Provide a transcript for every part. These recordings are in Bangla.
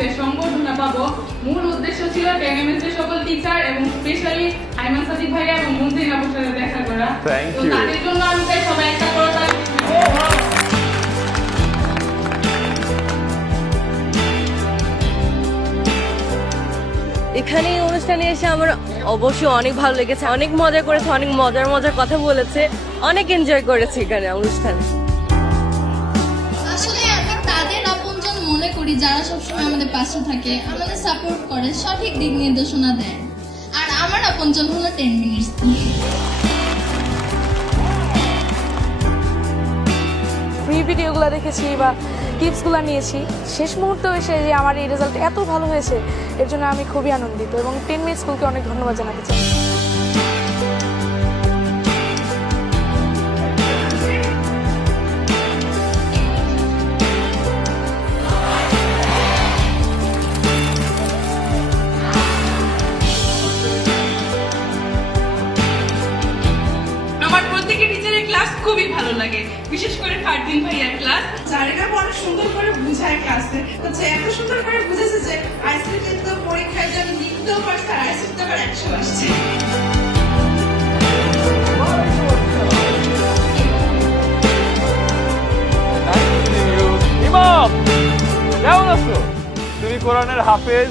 সাথে সংবর্ধনা পাব। মূল উদ্দেশ্য ছিল ক্যাগেমেসের সকল টিচার এবং স্পেশালি আইমান সাদিক ভাইয়া এবং মুন্দির আপুর সাথে দেখা করা। তো তাদের জন্য আমি চাই সবাই একটা করে এখানে অনুষ্ঠানে এসে আমার অবশ্যই অনেক ভালো লেগেছে অনেক মজা করেছে অনেক মজার মজার কথা বলেছে অনেক এনজয় করেছে এখানে অনুষ্ঠানে। করি যারা সবসময় আমাদের পাশে থাকে, আমাদের সাপোর্ট করে, সঠিক দিক নির্দেশনা দেয়। আর আমার আপনজন হলো টেন মিনিটস ফ্রি ভিডিওগুলো দেখেছি বা টিপসগুলো নিয়েছি। শেষ মুহূর্তে এসে যে আমার এই রেজাল্ট এত ভালো হয়েছে, এর জন্য আমি খুবই আনন্দিত এবং টেন মিনিট স্কুলকে অনেক ধন্যবাদ জানাতে চাই। খুবই ভালো লাগে। বিশেষ করে ফারদিন ভাইয়ার ক্লাস জারিকা অনেক সুন্দর করে বুঝায় ক্লাসে হচ্ছে এত সুন্দর করে বুঝেছে যে আইসিটি তো পরীক্ষায় যে আমি লিখতেও পারছি আর আইসিটি আবার একশো আসছে। তুমি কোরআনের হাফেজ।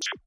you